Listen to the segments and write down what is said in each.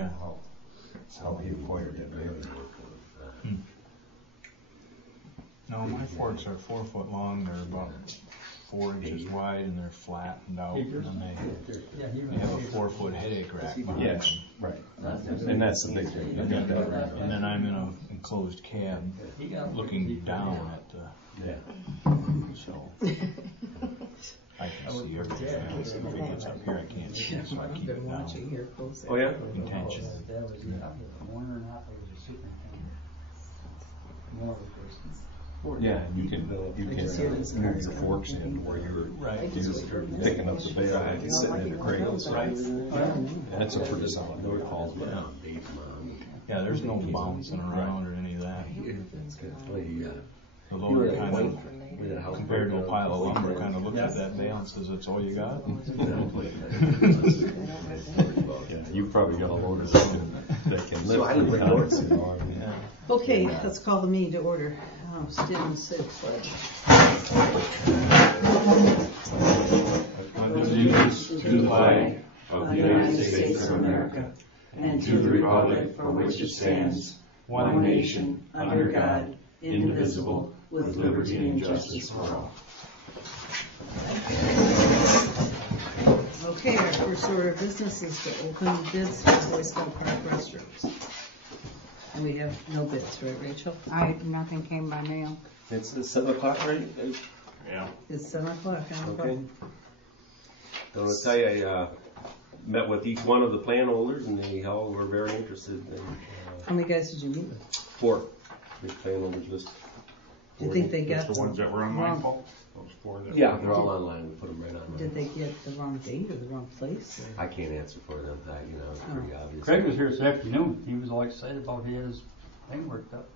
Yeah. That's how he acquired that building. No, my forks are 4 foot long. They're about 4 inches wide, and they're flattened out. And then they have a 4 foot headache rack behind them. Right. And that's the big thing. You got that right. And then I'm in an enclosed cab, looking down at the. So I can see everything. If it gets up here, I can't see it, so I keep it down. Oh yeah. Intention. Yeah, you can move your forks in where you're picking up the bale and it's sitting in the cradles. Right. That's a pretty solid call. Yeah, there's no bouncing around or any of that. The loader kind of, compared to a pile of lumber, kind of looks at that bale and says, "That's all you got?" Yeah, you probably got a loader that can lift the pallets. Okay, let's call the meeting to order. Stand and sit, pledge. Allegiance to the flag of the United States of America and to the republic for which it stands, one nation, under God, indivisible, with liberty and justice for all. Okay, our first order of business is to open bids for Boy Scout Park Restrooms. And we have no bids, right, Rachel? Nothing came by mail. It's 7 o'clock, right? Yeah. It's 7 o'clock. Okay. I want to tell you, I met with each one of the plan holders, and they all were very interested. In, How many guys did you meet with? 4. The plan holders list. Do you think they got the ones that were online, Paul? Those 4 that Yeah, they're all online. We put them right online. Did they get the wrong date or the wrong place? I can't answer for them. That it's pretty obvious. Craig was here this afternoon. He was all excited about he had his thing worked up.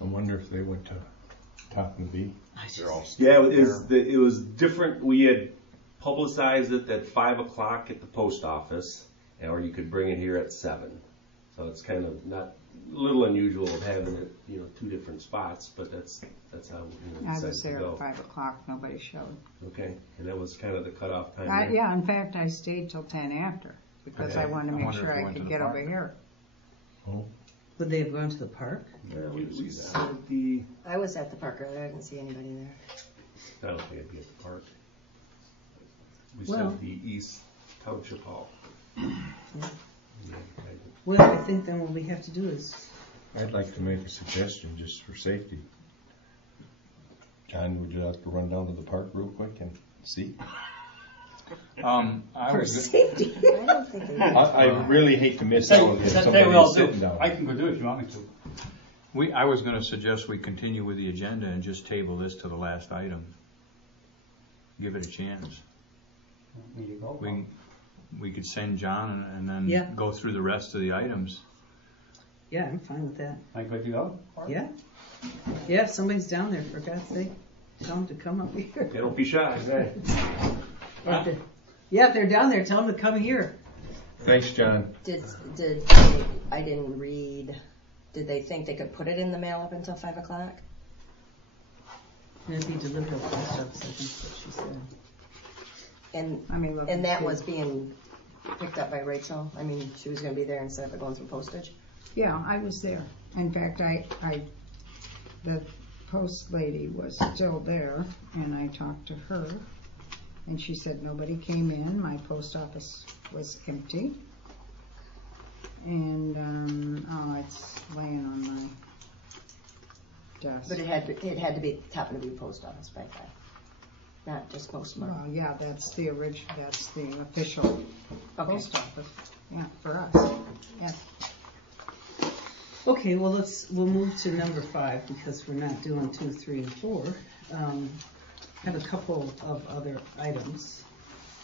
I wonder if they went to Top and B. Yeah, it was different. We had publicized it at 5 o'clock at the post office, or you could bring it here at 7. So it's kind of not a little unusual of having it, 2 different spots, but that's how we I decided was there to go. at 5 o'clock. Nobody showed. Okay, and that was kind of the cutoff time. Yeah, in fact, I stayed till 10 after because I wanted to make sure I could get over here. Oh. Would they have gone to the park? Yeah, we said I was at the park earlier. I didn't see anybody there. I don't think it'd be at the park. We Well. said the East Township Hall. Well, I think then what we have to do is... I'd like to make a suggestion just for safety. John, would you like to run down to the park real quick and see? For safety. I don't think they I really hate to miss out if somebody's sitting down. I can go do it if you want me to. I was going to suggest we continue with the agenda and just table this to the last item. Give it a chance. Me to go. We could send John and then Yeah. go through the rest of the items. Yeah, I'm fine with that. I good to go? Yeah. Yeah, if somebody's down there, for God's sake, tell them to come up here. Yeah, don't be shy. Yeah, if they're down there, tell them to come here. Thanks, John. Did I didn't read. Did they think they could put it in the mail up until 5 o'clock? It'd be delivered at the post office, I think what she said. And that was being picked up by Rachel. I mean, she was going to be there instead of going through postage. Yeah, I was there. In fact, the post lady was still there, and I talked to her, and she said nobody came in. My post office was empty, and it's laying on my desk. But it had to be top of the post office by 5, not just postmark. Well, yeah, that's the official post office. Yeah, for us. Yeah. Okay, well we'll move to number 5 because we're not doing 2, 3, and 4. I have a couple of other items.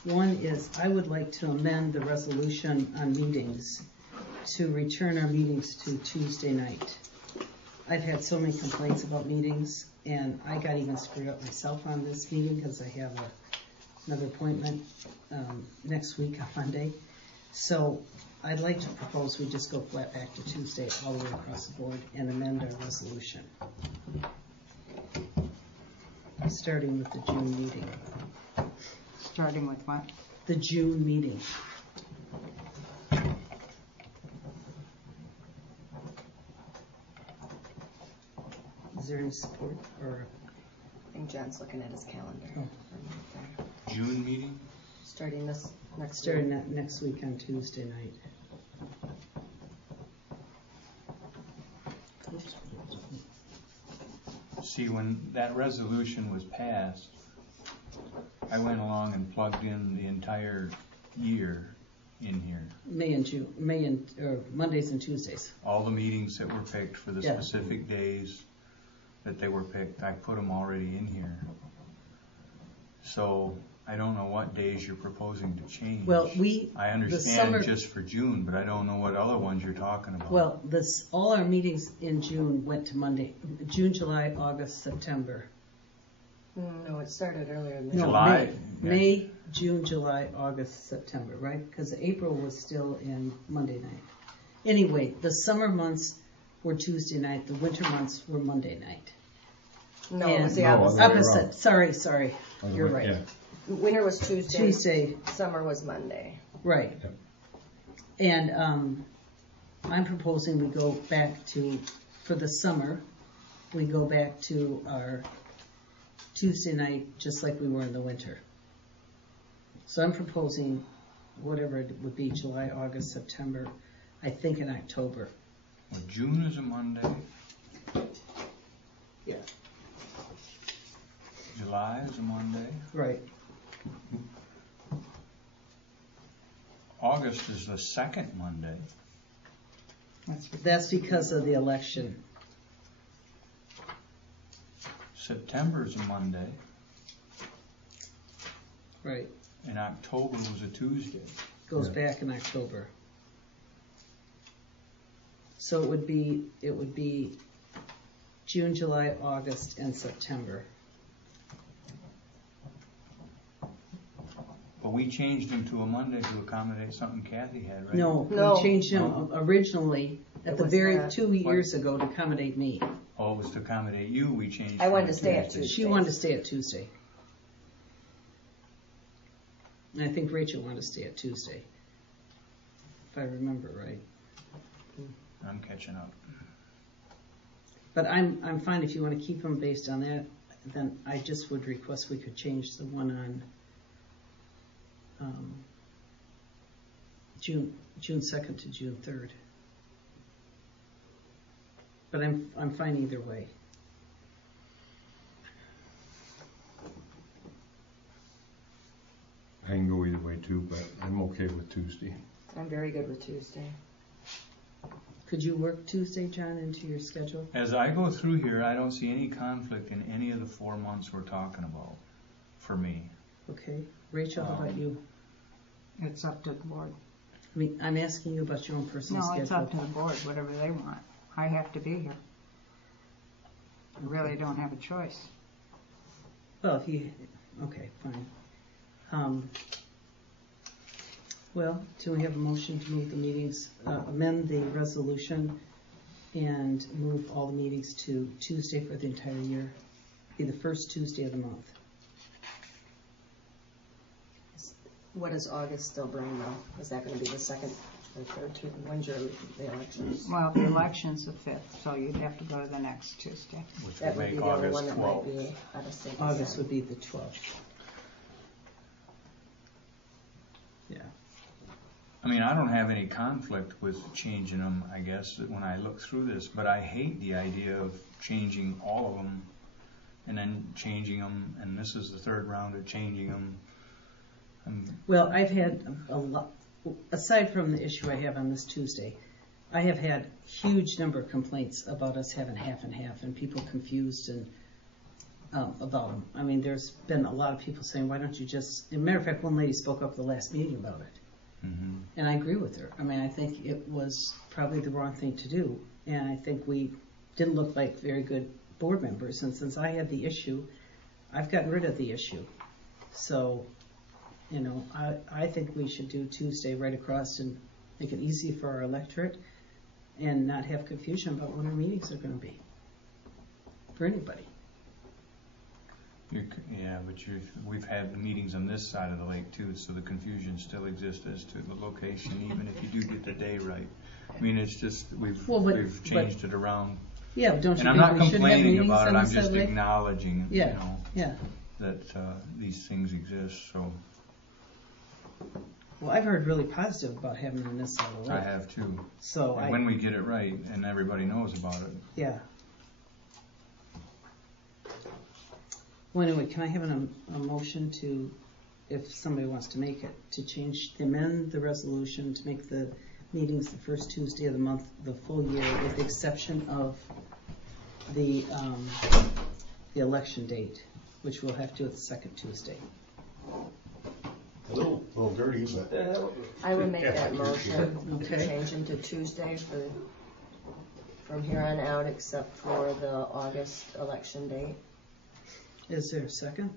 One is I would like to amend the resolution on meetings to return our meetings to Tuesday night. I've had so many complaints about meetings, and I got even screwed up myself on this meeting because I have another appointment next week on Monday. So I'd like to propose we just go flat back to Tuesday all the way across the board and amend our resolution. Starting with the June meeting. Starting with what? The June meeting. Is there any support or? I think John's looking at his calendar. Oh. June meeting? Starting this next Starting week. that next week on Tuesday night. See, when that resolution was passed, I went along and plugged in the entire year in here. Mondays and Tuesdays. All the meetings that were picked for the Yeah. specific days that they were picked, I put them already in here. So I don't know what days you're proposing to change. Well, I understand just for June, but I don't know what other ones you're talking about. Well, all our meetings in June went to Monday. June, July, August, September. No, it started earlier than No, July. May, June, July, August, September, right? Because April was still in Monday night. Anyway, the summer months were Tuesday night. The winter months were Monday night. No, it was the No, opposite. other way around. Opposite. Sorry. You're right. Yeah. Winter was Tuesday. Tuesday. Summer was Monday. Right. Yep. And I'm proposing we go back to, for the summer, we go back to our Tuesday night just like we were in the winter. So I'm proposing whatever it would be, July, August, September, I think in October. Well, June is a Monday. Yeah. July is a Monday. Right. August is the second Monday. That's because of the election. September is a Monday. Right. And October was a Tuesday. Goes Yeah. back in October. So it would be June, July, August, and September. But we changed them to a Monday to accommodate something Kathy had, right? No, No. we changed them No. originally at It the was very not. 2 years ago to accommodate me. Oh, it was to accommodate you, we changed. I wanted it to stay at Tuesday. Tuesday. She wanted to stay at Tuesday. And I think Rachel wanted to stay at Tuesday, if I remember right. I'm catching up. But I'm fine if you want to keep them based on that. Then I just would request we could change the one on June 2nd to June 3rd. But I'm fine either way. I can go either way too, but I'm okay with Tuesday. I'm very good with Tuesday. Could you work Tuesday, John, into your schedule? As I go through here, I don't see any conflict in any of the 4 months we're talking about, for me. Okay. Rachel, how about you? It's up to the board. I mean, I'm asking you about your own personal No, schedule. it's up to the board, whatever they want. I have to be here. I really don't have a choice. Well, okay, fine. Well, do we have a motion to move the meetings, amend the resolution and move all the meetings to Tuesday for the entire year? Be the first Tuesday of the month. What does August still bring though? Is that going to be the second or third Tuesday? When's the elections? Well, the election's the 5th, so you'd have to go to the next Tuesday. Which That would would be make the only August one that might 12th. be out of sync. August would be the 12th. Yeah. I mean, I don't have any conflict with changing them, I guess, when I look through this, but I hate the idea of changing all of them and then changing them, and this is the third round of changing them. Well, I've had a lot, aside from the issue I have on this Tuesday, I have had huge number of complaints about us having half and half and people confused and about them. I mean, there's been a lot of people saying, why don't you just, as a matter of fact, one lady spoke up at the last meeting about it. Mm-hmm. And I agree with her. I mean, I think it was probably the wrong thing to do. And I think we didn't look like very good board members. And since I had the issue, I've gotten rid of the issue. So, you know, I think we should do Tuesday right across and make it easy for our electorate and not have confusion about when our meetings are going to be for anybody. Yeah, but we've had the meetings on this side of the lake too, so the confusion still exists as to the location, even if you do get the day right. I mean, it's just we've changed it around. Yeah, don't you And I'm think not we should have complaining meetings about it, on I'm the just subway? acknowledging, you Yeah, know, yeah. that these things exist, so Well, I've heard really positive about having it on this side of the I lake. have too. So And when we get it right and everybody knows about it. yeah. Well, anyway, can I have a motion to, if somebody wants to make it, to amend the resolution to make the meetings the first Tuesday of the month, the full year, with the exception of the election date, which we'll have to do at the second Tuesday. A little dirty, but. I would make that motion to Okay. change them to Tuesday from here on out, except for the August election date. Is there a second?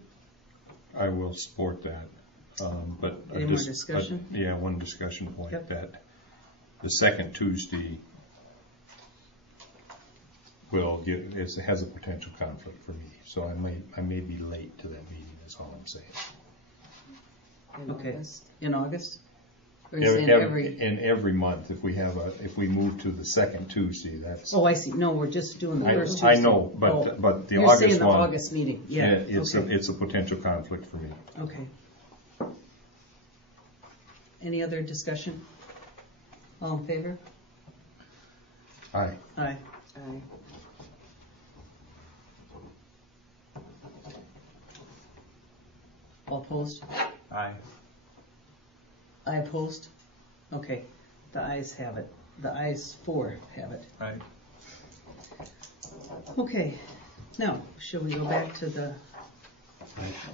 I will support that. But I Any more just- discussion? Yeah, one discussion point, Yep. that the second Tuesday has a potential conflict for me, so I may be late to that meeting, is all I'm saying. In Okay. August. In August? Or you saying every? In every month, if we move to the second Tuesday, that's. Oh, I see. No, we're just doing the first Tuesday. I know, but Oh, the you're August saying the one. August meeting, yeah. Okay. It's a potential conflict for me. Okay. Any other discussion? All in favor? Aye. Aye. Aye. All opposed? Aye. I opposed? Okay. The ayes have it. The ayes 4 have it. Right. Okay. Now, shall we go back to the...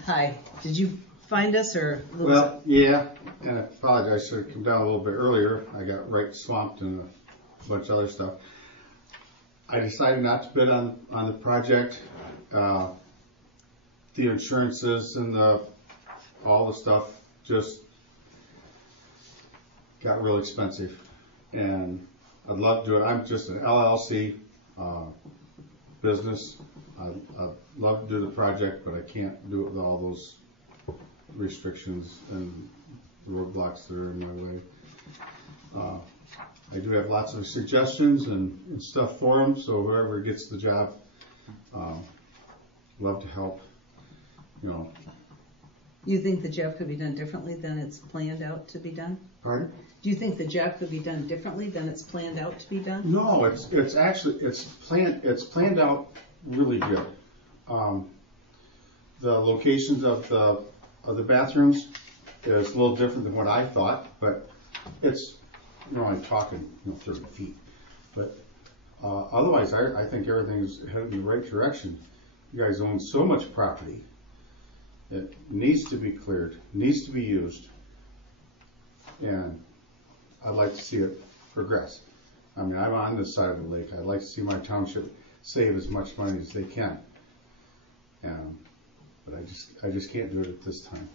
Hi. Did you find us or lose Well, yeah, and I apologize, I should have come down a little bit earlier. I got right swamped in a bunch of other stuff. I decided not to bid on the project. The insurances and all the stuff just got real expensive. And I'd love to do it. I'm just an LLC business. I'd love to do the project, but I can't do it with all those restrictions and roadblocks that are in my way. I do have lots of suggestions and stuff for them, so whoever gets the job, love to help. You know. You think the job could be done differently than it's planned out to be done? Pardon? Do you think the job could be done differently than it's planned out to be done? No, it's actually planned out really good. The locations of the bathrooms is a little different than what I thought, but it's, you're only talking 30 feet. But otherwise, I think everything's headed in the right direction. You guys own so much property. It needs to be cleared, needs to be used, and I'd like to see it progress. I mean, I'm on this side of the lake. I'd like to see my township save as much money as they can. But I just can't do it at this time.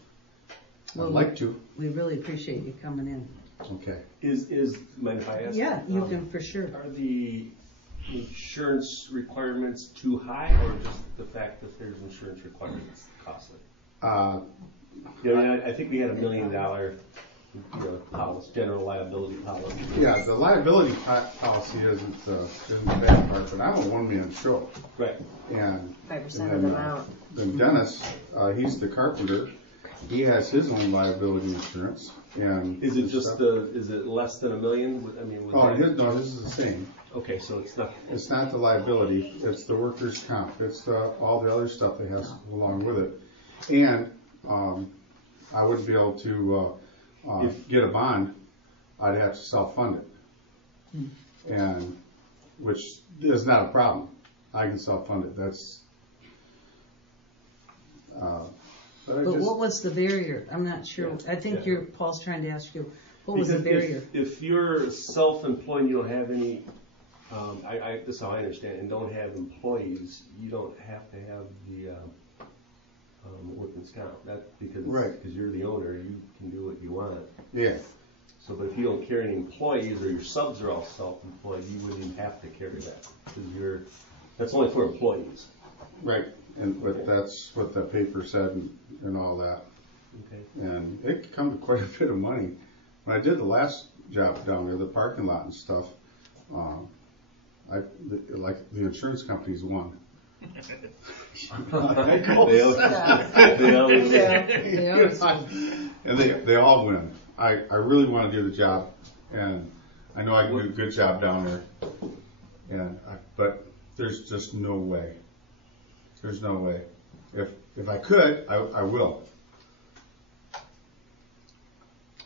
Well, I'd like to. We really appreciate you coming in. Okay. Mind if I ask? Yeah, you can for sure. Are the insurance requirements too high, or just the fact that there's insurance requirements costly? I think we had $1 million, policy, general liability policy. Yeah, the liability policy isn't the bad part, but I'm a one-man show. Right. And 5% of the amount. Then Dennis, he's the carpenter. He has his own liability insurance. And is it just is it less than $1 million? I mean, no, this is the same. Okay, so it's not. It's not the liability. It's the workers' comp. It's all the other stuff that has to go along with it. And I wouldn't be able to get a bond. I'd have to self-fund it, and which is not a problem. I can self-fund it. That's. But what was the barrier? I'm not sure. Yeah. I think Paul's trying to ask you, what was Because the barrier? If you're self-employed, you don't have any. This is how I understand it, and don't have employees, you don't have to have the workman's comp. Because you're the owner, you can do what you want. Yeah. So, but if you don't carry any employees or your subs are all self-employed, you wouldn't even have to carry that because that's only for employees. Right. But that's what the paper said and all that. Okay. And it could come to quite a bit of money. When I did the last job down there, the parking lot and stuff, like the insurance companies won. And they all win. I really want to do the job, and I know I can do a good job down there. But there's just no way. There's no way. If I could, I will.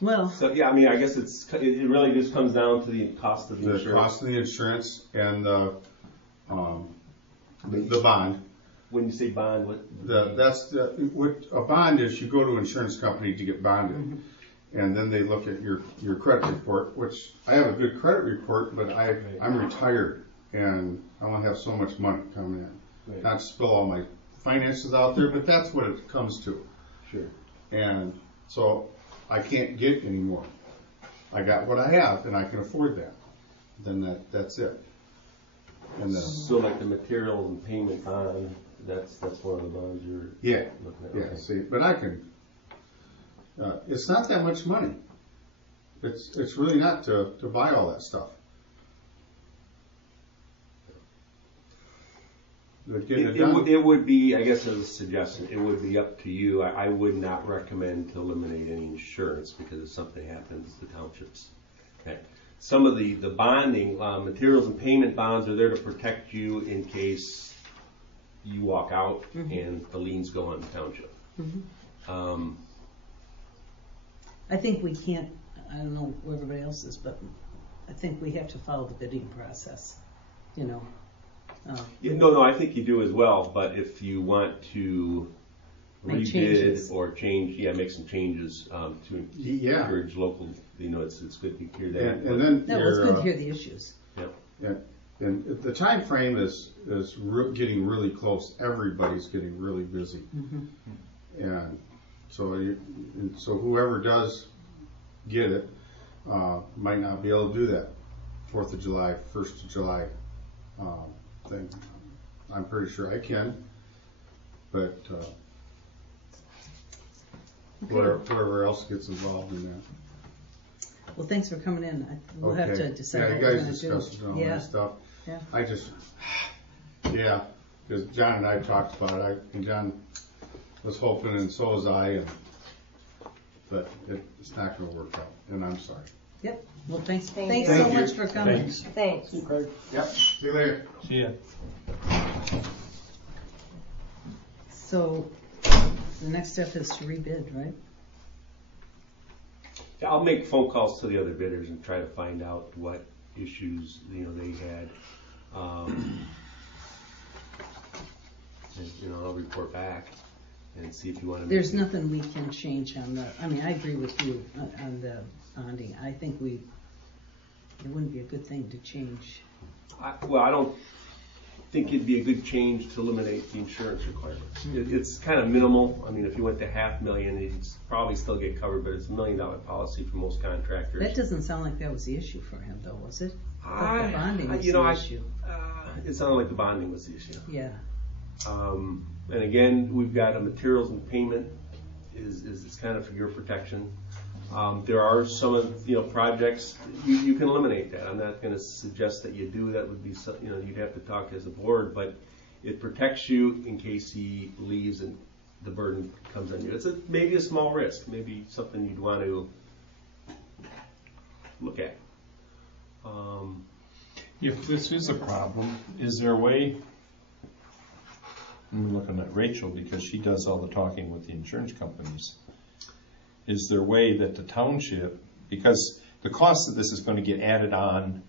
Well, So yeah, I mean, I guess it really just comes down to the cost of the insurance. The cost of the insurance and the bond. When you say bond, what? What a bond is, you go to an insurance company to get bonded, and then they look at your credit report, which I have a good credit report, but I'm retired and I only have so much money coming in. Right. Not to spill all my finances out there, but that's what it comes to. Sure. And so I can't get any more. I got what I have, and I can afford that. Then that's it. And So like the materials and payment bond, that's one of the bonds you're looking at. Yeah. Okay. See, but I can. It's not that much money. It's really not to buy all that stuff. It would be, I guess as a suggestion, it would be up to you. I would not recommend to eliminate any insurance because if something happens, the townships. Okay. Some of the bonding, materials and payment bonds are there to protect you in case you walk out and the liens go on the township. I think we can't, I don't know where everybody else is, but I think we have to follow the bidding process, you know. No, I think you do as well, but if you want to Make rebid changes. or change, make some changes to encourage local, it's good to hear that. And then No, it's good to hear the issues. And the time frame is getting really close. Everybody's getting really busy, and so whoever does get it might not be able to do that 4th of July, 1st of July thing. I'm pretty sure I can, but whoever else gets involved in that. Well, thanks for coming in. We'll have to decide Yeah, what you we're guys going to do. discussed all that stuff. Yeah. I just, because John and I talked about it, and John was hoping, and so was I, but it's not going to work out, and I'm sorry. Yep. Well, thanks Thank so you. much for coming. Thanks. Yep. See you later. See ya. So the next step is to rebid, right? I'll make phone calls to the other bidders and try to find out what issues they had. And I'll report back and see if you want to. There's nothing we can change on the. I mean, I agree with you on the bonding. I think it wouldn't be a good thing to change. I don't think it'd be a good change to eliminate the insurance requirements. It's kind of minimal. I mean, if you went to $500,000, it'd probably still get covered, but it's $1 million policy for most contractors. That doesn't sound like that was the issue for him, though, was it? The bonding was the issue. It sounded like the bonding was the issue. Yeah. And again, we've got a materials and payment is kind of for your protection. There are some of projects you can eliminate that. I'm not going to suggest that you do. That would be you'd have to talk as a board, but it protects you in case he leaves and the burden comes on you. It's maybe a small risk, maybe something you'd want to look at. If this is a problem, is there a way? I'm looking at Rachel because she does all the talking with the insurance companies. Is there a way that the township, because the cost of this is going to get added on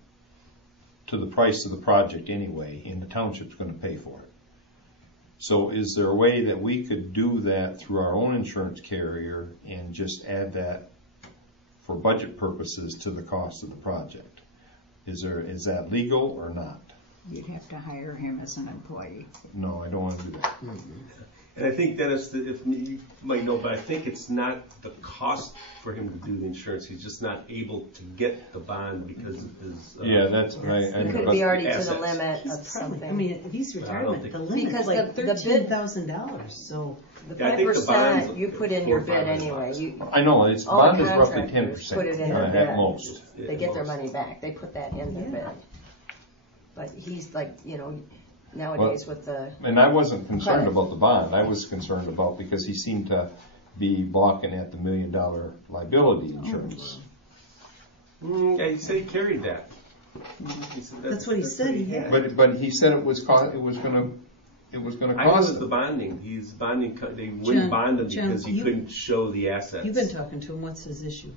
to the price of the project anyway, and the township's going to pay for it. So is there a way that we could do that through our own insurance carrier and just add that for budget purposes to the cost of the project? Is that legal or not? You'd have to hire him as an employee. No, I don't want to do that. And I think Dennis, if you might know, but I think it's not the cost for him to do the insurance. He's just not able to get the bond because of his. Yeah, that's right. It could be already to assets. the limit He's of probably, something. I mean, if he's retirement, the limit's Because like the bid- $13,000. So The I think the bond's 5% you put in your $400 or bid $500. anyway. I know, it's All bond the is roughly contractors 10%. put it in their at bid. most. They get their money back. They put that in their bid. But he's like, nowadays with the, And I wasn't concerned Credit. about the bond. I was concerned about because he seemed to be balking at the $1 million liability insurance. Yeah, he said he carried that. He said That's what he said he had. But he said it was gonna I know cost it's the him. bonding. He's bonding. They John- wouldn't bond him John, because he couldn't show the assets. You've been talking to him, what's his issue?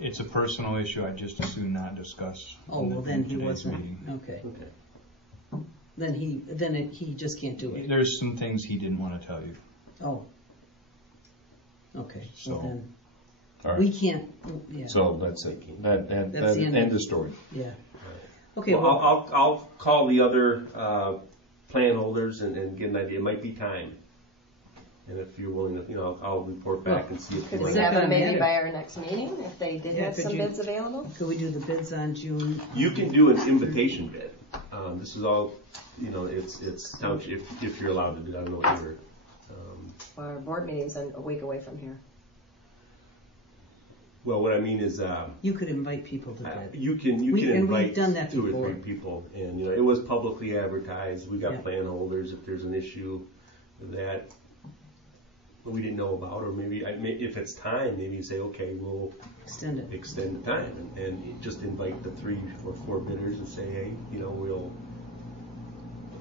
It's a personal issue, I just as soon not discuss. Oh, in well then he today's wasn't, meeting. okay. Okay. Then he just can't do it. There's some things he didn't want to tell you. Oh. Okay, So, well then, All right. we can't, yeah, So that's it. That That's the end end of of story. yeah. Okay, Well, well, I'll call the other plan holders and get an idea. It might be time. And if you're willing to, I'll report back and see if could you we Is want that have gonna them maybe matter? by our next meeting if they did Yeah, have could some you- bids available? could we do the bids on June? You can do an invitation bid. This is all, it's township, if you're allowed to do that. I don't know what you're, Our board meeting's a week away from here. well, what I mean is, You could invite people to bid. you can And we've invite done that 2 or before. 3 people, and it was publicly advertised. We got Yeah. plan holders. If there's an issue that we didn't know about, or maybe if it's time, maybe you say, okay, we'll Extend it. extend the time and just invite the 3 or 4 bidders and say, hey, we'll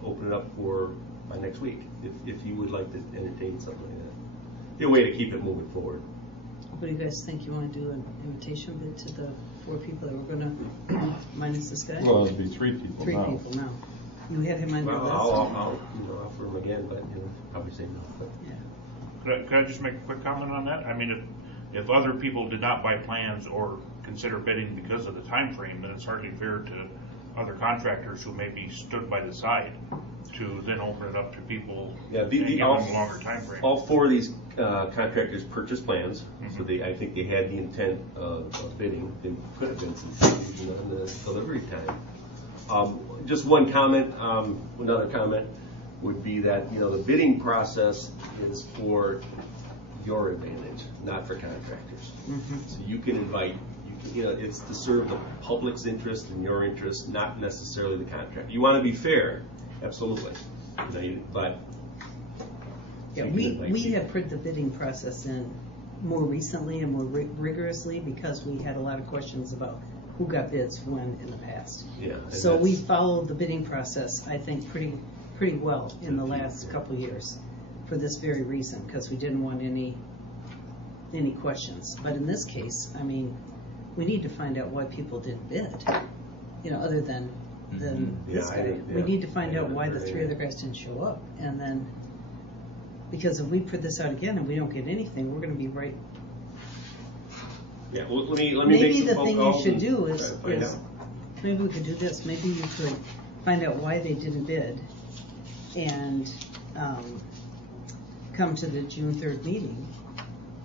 open it up for by next week if you would like to entertain something like that. Be a way to keep it moving forward. What do you guys think? You want to do an invitation bid to the 4 people that we're going to, minus this guy? Well, it'd be 3 people 3 now. people now. You had him on your Well, list? I'll offer them again, but probably say no. But Yeah. Could I just make a quick comment on that? I mean, if other people did not buy plans or consider bidding because of the time frame, then it's hardly fair to other contractors who maybe stood by the side to then open it up to people Yeah, and give them all- a longer time frame. all 4 of these contractors purchased plans, so I think they had the intent of bidding. There could have been some confusion on the delivery time. Just one comment, another comment would be that, the bidding process is for your advantage, not for contractors. So you can invite, it's to serve the public's interest and your interest, not necessarily the contractor. You want to be fair, absolutely, but Yeah, you can we invite have put the bidding process in more recently and more rigorously because we had a lot of questions about who got bids when in the past. Yeah, and So we that's- followed the bidding process, I think, pretty well in the last couple of years for this very reason, because we didn't want any questions. But in this case, I mean, we need to find out why people didn't bid, other than this Yeah, guy. We need to find out why the 3 other guys didn't show up, and then, because if we put this out again and we don't get anything, we're gonna be right. Yeah, well, let me Maybe make some the phone thing you calls should and do try is, to find out. maybe we could do this, maybe you could find out why they didn't bid and come to the June 3rd meeting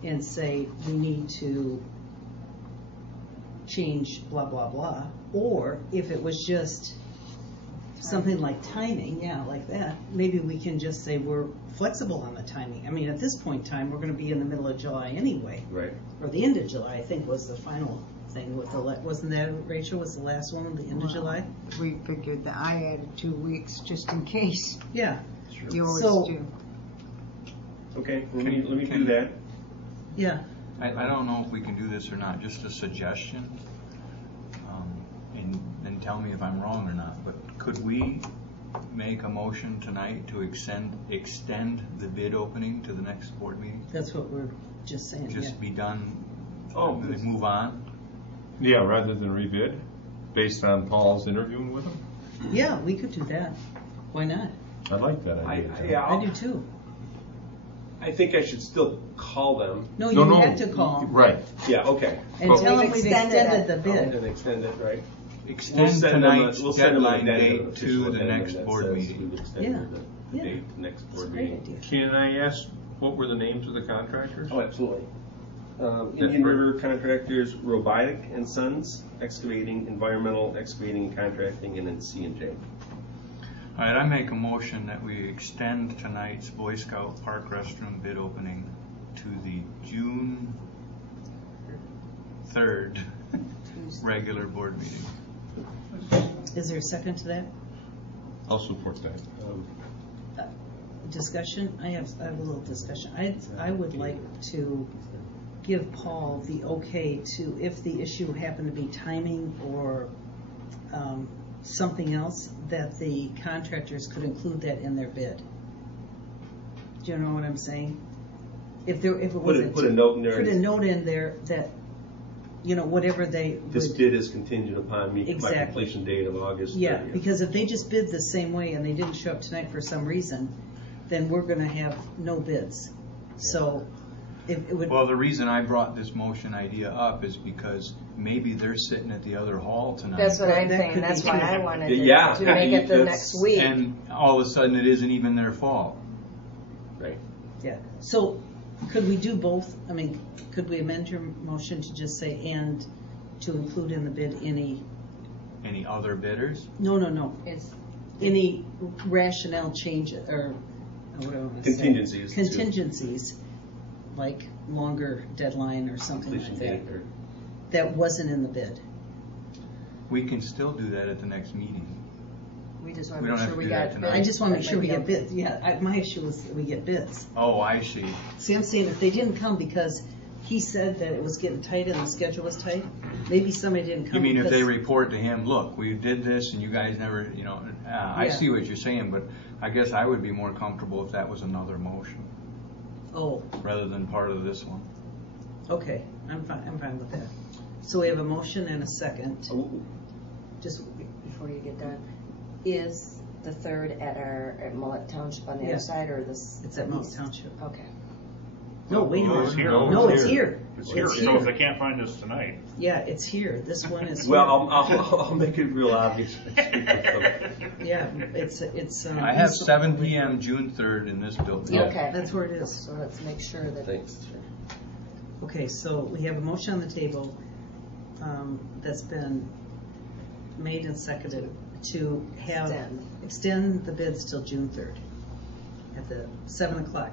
and say, we need to change blah, blah, blah. Or if it was just something like timing, yeah, like that, maybe we can just say we're flexible on the timing. I mean, at this point in time, we're gonna be in the middle of July anyway. Right. Or the end of July, I think, was the final thing with wasn't that, Rachel, was the last one, the end of July? We figured that I added 2 weeks just in case. Yeah, You always So- do. Okay, let me do that. yeah. I don't know if we can do this or not, just a suggestion. And tell me if I'm wrong or not, but could we make a motion tonight to extend the bid opening to the next board meeting? That's what we're just saying, yeah. Just be done, Oh, and move on? Yeah, rather than rebid, based on Paul's interviewing with him. Yeah, we could do that. Why not? I like that idea. Tom. I do too. I think I should still call them. No, you have to call Right. Yeah, okay. and But tell we've them we've extended extended it. the bid. And extend it, right? Extend send them tonight's we'll send them an deadline addendum, date official to the addendum next that board says meeting. we've extended Yeah, the yeah. date to next board Great meeting. idea. Can I ask, what were the names of the contractors? Oh, absolutely. Indian great. River Contractors, Robotic and Sons, Excavating, Environmental Excavating and Contracting, and then C&J. All right, I make a motion that we extend tonight's Boy Scout Park Restroom bid opening to the June 3rd regular board meeting. Is there a second to that? I'll support that. Discussion? I have a little discussion. I would like to give Paul the okay to, if the issue happened to be timing or something else, that the contractors could include that in their bid. Do you know what I'm saying? If it wasn't, put a note in there. Put a note in there that, whatever they This would, bid is contingent upon me, my Exactly. completion date of August 30th. yeah, because if they just bid the same way and they didn't show up tonight for some reason, then we're going to have no bids. So it would. Well, the reason I brought this motion idea up is because maybe they're sitting at the other hall tonight. That's what I'm That saying, could that's be why too. I wanted Yeah, to make it the that's- next week. And all of a sudden, it isn't even their fault. Right. Yeah, so could we do both? I mean, could we amend your motion to just say, and to include in the bid any, Any other bidders? no, It's any rationale change, or what do I want to say? Contingencies. Contingencies, like longer deadline or something Completion like that, date or. that wasn't in the bid. We can still do that at the next meeting. We just want We to don't make have sure to we do that got. tonight. I just want to make sure we get bids. bids, yeah, my issue is that we get bids. Oh, I see. See, I'm saying if they didn't come because he said that it was getting tight and the schedule was tight, maybe somebody didn't come. You mean if because- they report to him, look, we did this and you guys never, I Yeah. see what you're saying, but I guess I would be more comfortable if that was another motion Oh, rather than part of this one. okay, I'm fine with that. So we have a motion and a second. Just, Before you get done, is the third at Mullet Township on the Yeah. other side, or this? it's at Most Township. Okay. No, wait a No, it's minute. here. No, it's here. It's here, It's so if here. they can't find us tonight. Yeah, it's here. This one is here. Well, I'll make it real obvious. Yeah, it's. I have 7 p.m. June 3rd in this building. Yeah, Okay. that's where it is. So let's make sure that. Thanks. Okay, so we have a motion on the table that's been made and seconded to have, extend the bids till June 3rd at the 7 o'clock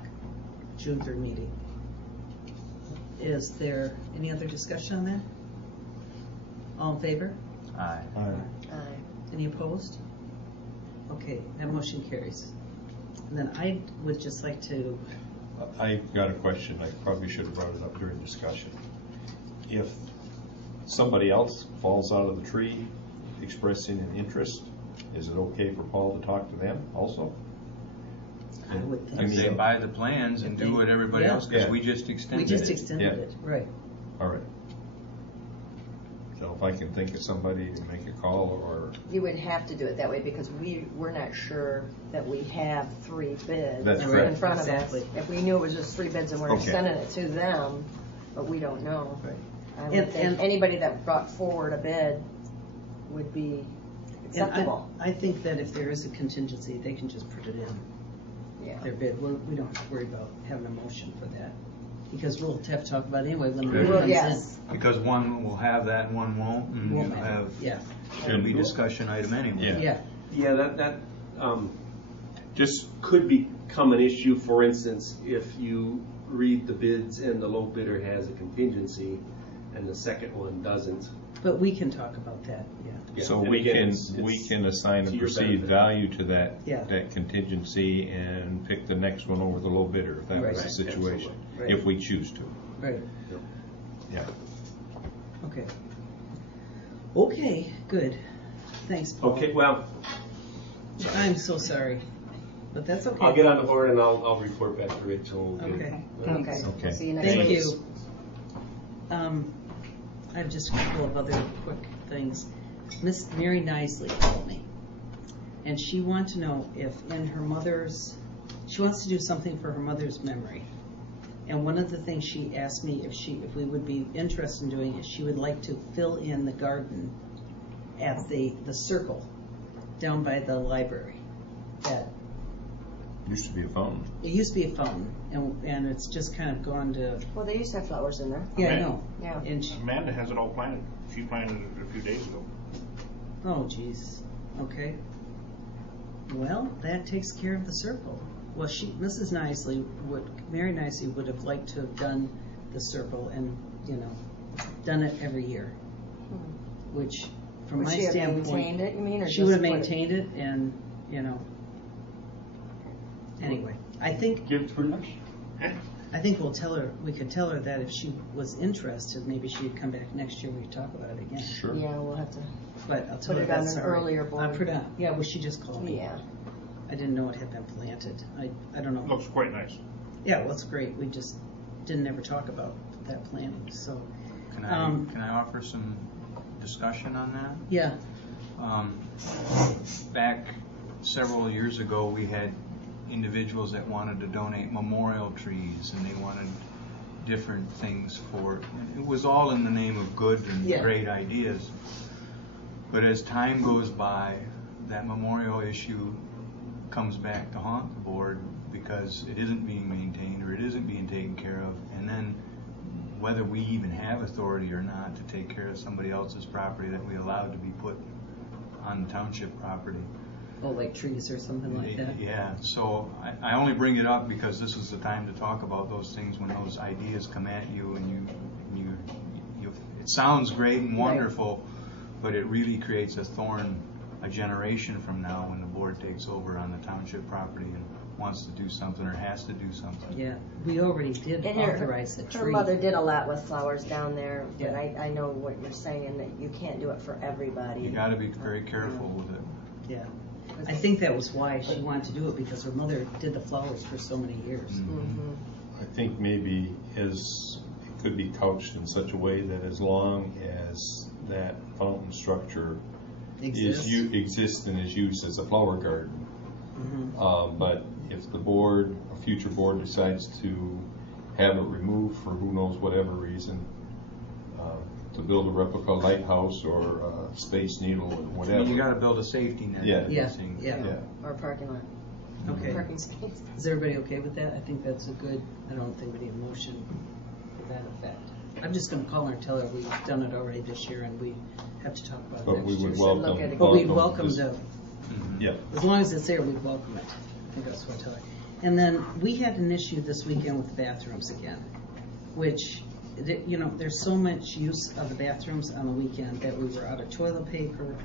June 3rd meeting. Is there any other discussion on that? All in favor? Aye. Aye. Any opposed? Okay, that motion carries. And then I would just like to, I've got a question. I probably should have brought it up during discussion. If somebody else falls out of the tree expressing an interest, is it okay for Paul to talk to them also? I would think If they so. buy the plans and do what everybody else, because Yeah. we just We extended just it. extended Yeah. it, right. All right. So if I can think of somebody to make a call or, You would have to do it that way because we're not sure that we have 3 bids That's in correct. front of Exactly. us. If we knew it was just 3 bids and we're Okay. sending it to them, but we don't know. Right. I would And- think and- anybody that brought forward a bid would be And acceptable. I think that if there is a contingency, they can just put it in Yeah. their bid. We don't have to worry about having a motion for that, because we'll have to talk about it anyway when the We bid will, comes yes. Because one will have that and one won't, and in. you'll Won't matter. have, Yeah, it'll be discussion item anyway. Yeah. yeah, Yeah, that just, could become an issue, for instance, if you read the bids and the low bidder has a contingency and the second one doesn't. but we can talk about that, yeah. Yeah, so and we again, can, we it's can assign to a your perceived benefit. value to that, Yeah. that contingency and pick the next one over the low bidder, if that Right. was the situation, Right. if we choose to. Right, Yeah. okay. Okay, good. Thanks, Paul. Okay, well, I'm so sorry, but that's okay. I'll get on the board and I'll report back to Rachel. Okay. Okay. Okay. See you next Thank week. you. I have just a couple of other quick things. Ms. Mary Nissley called me, and she wanted to know if she wants to do something for her mother's memory. And one of the things she asked me if we would be interested in doing is she would like to fill in the garden at the circle down by the library. Used to be a fountain. It used to be a fountain, and it's just kind of gone to, Well, they used to have flowers in there. yeah, I Okay. know. Yeah. And Amanda has it all planted. She planted it a few days ago. oh, geez. Okay. Well, that takes care of the circle. Well, Mrs. Nissley Mary Nissley would have liked to have done the circle and, done it every year. which, from Would my she have standpoint, maintained it, you mean, or she just would have put it- maintained it, and anyway, I think Give it to her next. we'll tell her. We could tell her that if she was interested, maybe she'd come back next year. We could talk about it again. Sure. Yeah, we'll have to, But I'll tell Put her it on that's an all right. earlier board. I'll put it on. Yeah, well, she just called me. yeah. I didn't know it had been planted. I don't know. Looks quite nice. Yeah, well, it's great. We just didn't ever talk about that planting. So, Can I offer some discussion on that? yeah, Back several years ago, we had individuals that wanted to donate memorial trees, and they wanted different things for it. It was all in the name of good and Yeah. great ideas. But as time goes by, that memorial issue comes back to haunt the board because it isn't being maintained or it isn't being taken care of. And then whether we even have authority or not to take care of somebody else's property that we allowed to be put on township property. oh, like trees or something like that. Yeah, so I only bring it up because this is the time to talk about those things when those ideas come at you and you it sounds great and wonderful, but it really creates a thorn a generation from now when the board takes over on the township property and wants to do something or has to do something. Yeah, we already did And authorize the her tree. mother did a lot with flowers down there, but Yeah. I know what you're saying, that you can't do it for everybody. You got to be very careful with it. Yeah, I think that was why she wanted to do it, because her mother did the flowers for so many years. Mhm. I think maybe it could be couched in such a way that as long as that fountain structure exists and is used as a flower garden. But if a future board decides to have it removed for who knows whatever reason, to build a replica lighthouse or a space needle or whatever. You got to build a safety net. Yeah. Yeah, Thing. yeah. Or a parking lot, Okay. parking space. Is everybody okay with that? I think that's a good, I don't think we need a motion to that effect. I'm just gonna call her and tell her we've done it already this year and we have to talk about it But next we year. would look welcome. at it. But we welcome this- the, Yeah. as long as it's there, we welcome it. I think that's what I tell her. And then we had an issue this weekend with the bathrooms again, which, there's so much use of the bathrooms on the weekend that we were out of toilet paper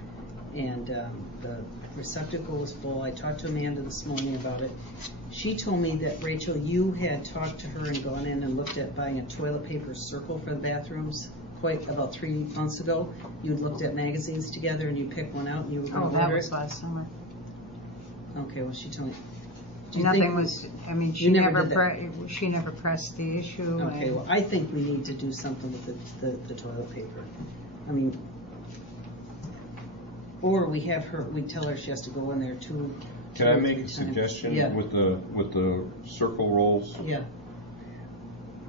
and the receptacle was full. I talked to Amanda this morning about it. She told me that, Rachel, you had talked to her and gone in and looked at buying a toilet paper circle for the bathrooms quite about 3 months ago. You'd looked at magazines together and you picked one out and you were going Oh, to that order was it. last summer. Okay, well, she told me. Do you Nothing think- was, I mean, You never did that. she never pressed the issue. Okay, and- well, I think we need to do something with the toilet paper. I mean, or we tell her she has to go in there two. Can I or make 3 a times. suggestion Yeah. with the circle rolls? Yeah,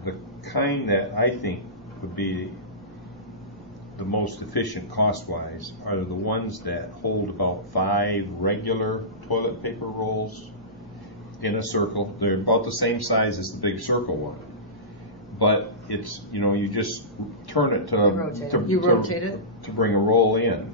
The kind that I think would be the most efficient cost-wise are the ones that hold about 5 regular toilet paper rolls in a circle. They're about the same size as the big circle one. But it's, you just turn it rotate it. You rotate it? to bring a roll in.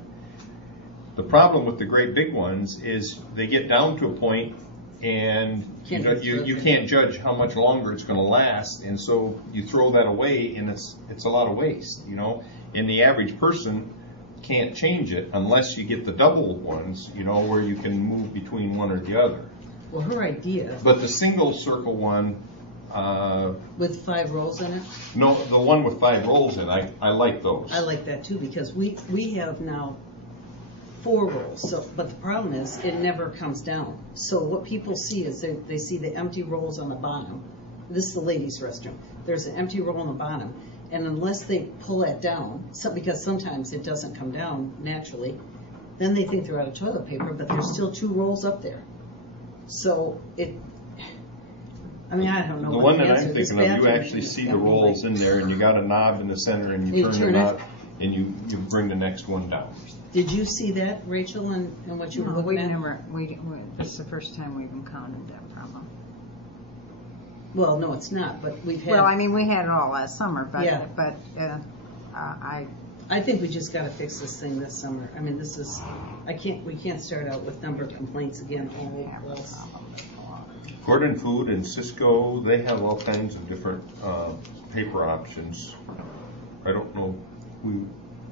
The problem with the great big ones is they get down to a point and you can't judge how much longer it's going to last, and so you throw that away, and it's a lot of waste, And the average person can't change it unless you get the double ones, where you can move between one or the other. well, her idea, But the single circle one, with 5 rolls in it, no, the one with 5 rolls in, I like those. I like that too, because we have now 4 rolls, but the problem is, it never comes down. So what people see is they see the empty rolls on the bottom. This is the ladies' restroom. There's an empty roll on the bottom, and unless they pull that down, because sometimes it doesn't come down naturally, then they think they're out of toilet paper, but there's still 2 rolls up there. So I don't know. The what one the that I'm answer- this thinking of, you bathroom actually is see the empty. rolls in there, and you got a knob in the center, and you You turn the turn it? knob, and you bring the next one down. Did you see that, Rachel, and what you were No, looking we've at? never, this is the first time we've encountered that problem. Well, no, it's not, but we've had. Well, I mean, we had it all last summer, Yeah. but I think we just gotta fix this thing this summer. I mean, we can't start out with number of complaints again. Gordon Food and Cisco, they have all kinds of different paper options. I don't know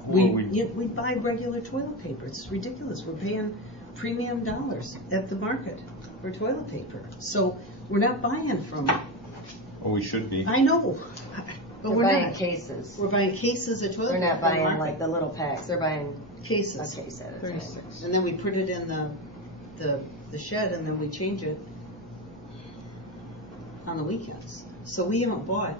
We buy regular toilet paper. It's ridiculous. We're paying premium dollars at the market for toilet paper. So we're not buying from. Oh, we should be. I know, but They're we're buying not. cases. We're buying cases of toilet They're paper. not buying from the like the market. little packs. They're buying Cases. a case at a time. 36. And then we put it in the shed, and then we change it on the weekends. So we haven't bought